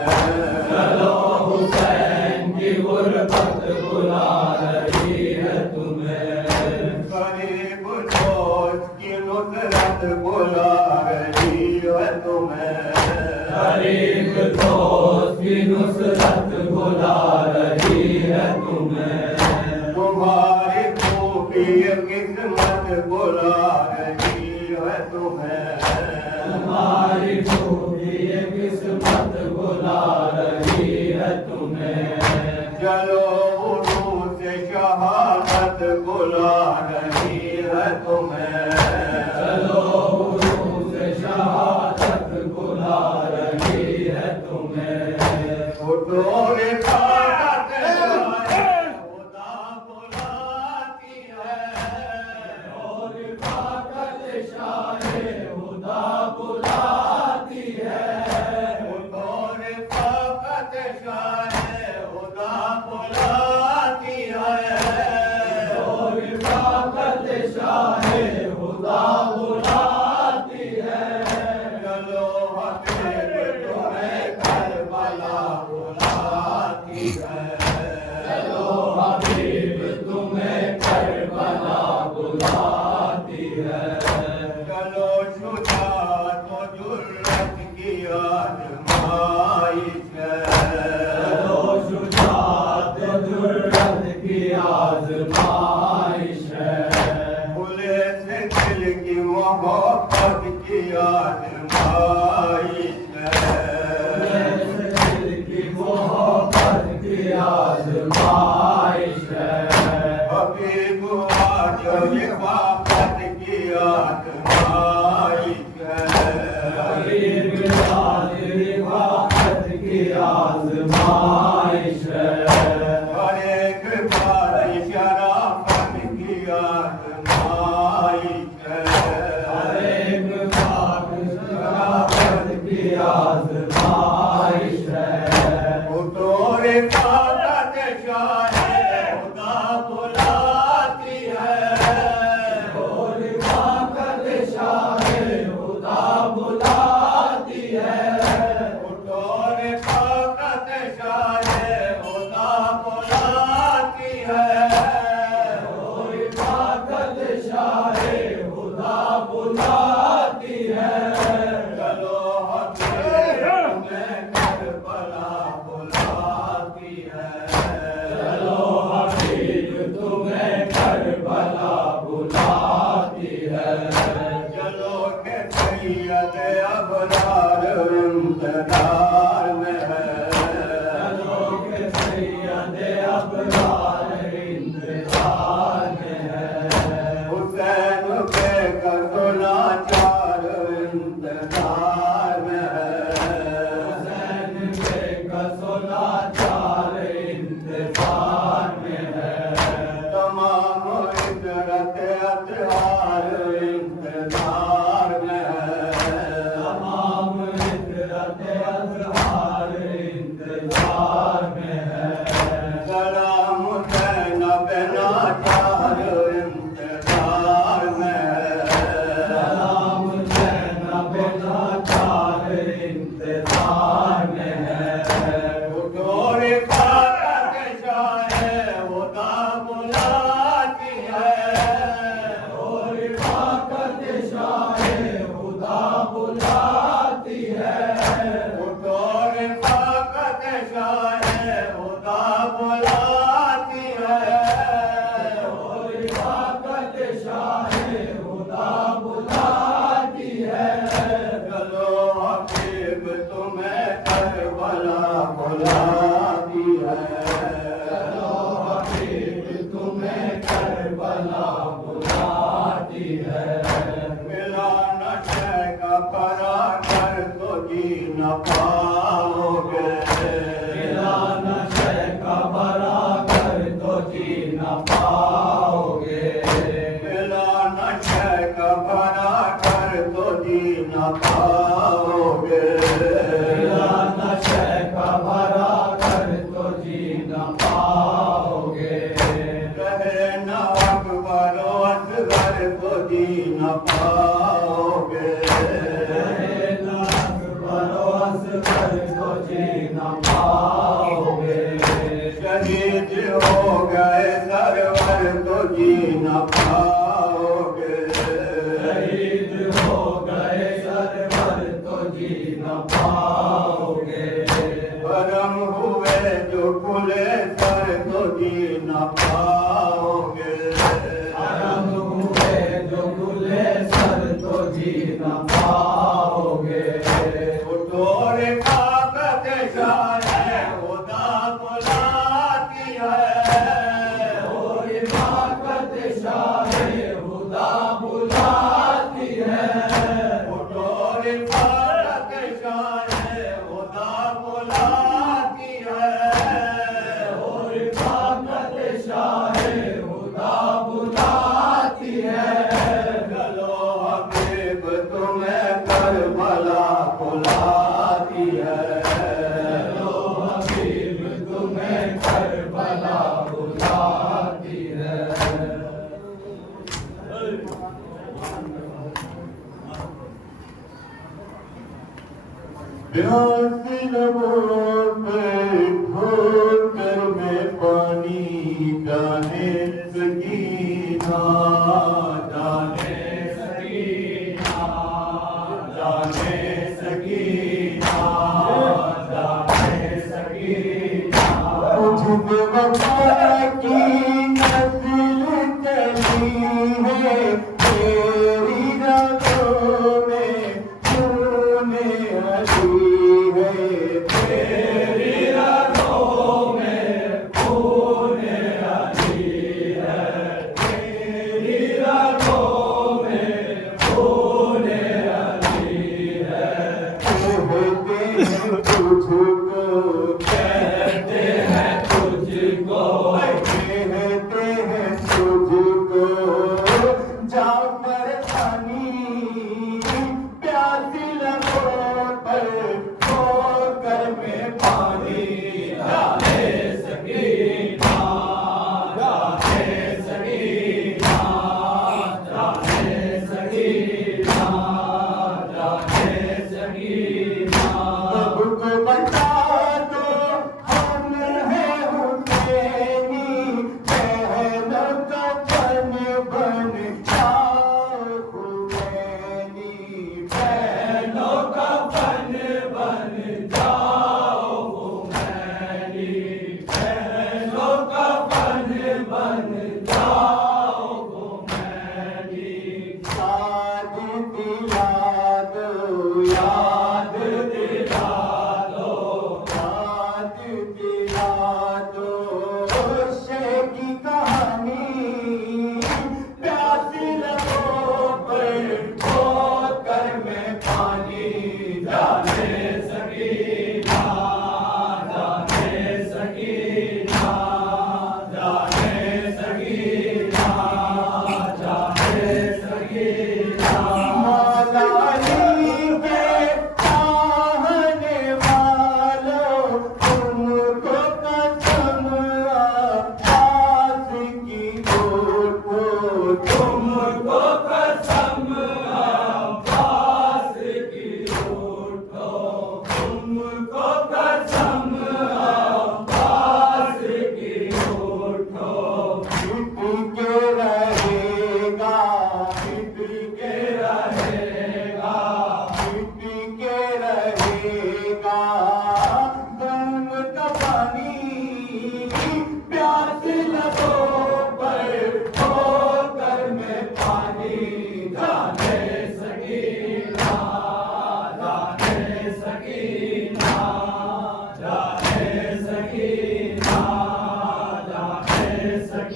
چلو حسین کی غربت بلا رہی ہے تمہیں غریب دوست کی نصرت بلا رہی ہے تمہیں غریب دوست کی نصرت بلا رہی ہے تمہیں تمہاری خوبی قسمت بلا رہی ہے تمہیں تمہاری خوبی قسمت بلا رہی ہے تمہیں چلو عروس شہادت بلا رہی ہے تمہیں چلو عروس شہادت بلا رہی ہے تمہیں حضور طاقت شاہ خدا بلاتی ہے حضور طاقت شاہ خدا بلاتی ہے حضور طاقت شاہ خدا بلاتی ہے حضور طاقت شاہ خدا بلاتی ہے چلو حبیب تمہیں کربلا بلاتی ہے چلو حبیب تمہیں کربلا بلاتی ہے چلو شجاعت و جرأت کی آزمائش ہے چلو شجاعت و جرأت کی آزمائش ہے کھلے سے دل کی محبت کی آزمائش ہے کھلے سے دل کی محبت کی آزمائش ہے حبیب آج وفاقت کی آزمائش ہے حبیب آج وفاقت کی آزمائش ہے ہر ایک بار شرافت کی آزمائش ہے ہر ایک بار شرافت کی آزمائش ہے حضور طاقت شاہ خدا بلاتی ہے حضور طاقت بنا چار انتظار میں سلام زینب بنا چار انتظار میں اٹھو رفاقت شاہ خدا بلاتی ہے اٹھو رفاقت شاہ خدا بلاتی ہے اٹھو رفاقت شاہ خدا بلاتی ہے اٹھو رفاقت شاہ خدا بلاتی ہے چلو حبیب تمہیں کربلا بلاتی ہے چلو حبیب تمہیں کربلا بلاتی ہے ملا نشے کا پرا کر تو جی نہ پاؤ گے ملا نشے کا پرا کر تو جی نہ پاؤ گے ملا نشے کا پرا کر تو جی نہ پاؤ گے ملا نشے کا پرا کر تو جی نہ پاؤ گے رہنا اکبر و اصغر تو جی نہ پاؤ گے رہنا اکبر و اصغر تو جی نہ پاؤ گے شہید ہو گئے سرور تو جی نہ پاؤ گے شہید ہو گئے سرور تو جی نہ پاؤ گے کرم ہوئے جو کھلے سر تو جی نہ پاؤ گے کرم ہوئے جو کھلے سر تو جی نہ پاؤ گے اٹھو رفاقت شاہ خدا بلاتی ہے اٹھو رفاقت شاہ خدا بلاتی ہے اٹھو رفاقت شاہ خدا بلاتی ہے اٹھو رفاقت شاہ خدا بلاتی ہے چلو حبیب تمہیں کربلا بلاتی ہے چلو حبیب تمہیں کربلا بلاتی ہے پیاسی لبوں پہ ٹھوکر میں پانی جانے سکینہ جانے سکینہ جانے سکینہ جانے سکینہ مجھ پہ وفا کی نسل چلی ہے تیری رگوں میں خون علی ہے تیری رگوں میں خون علی ہے تیری رگوں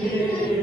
سکینہ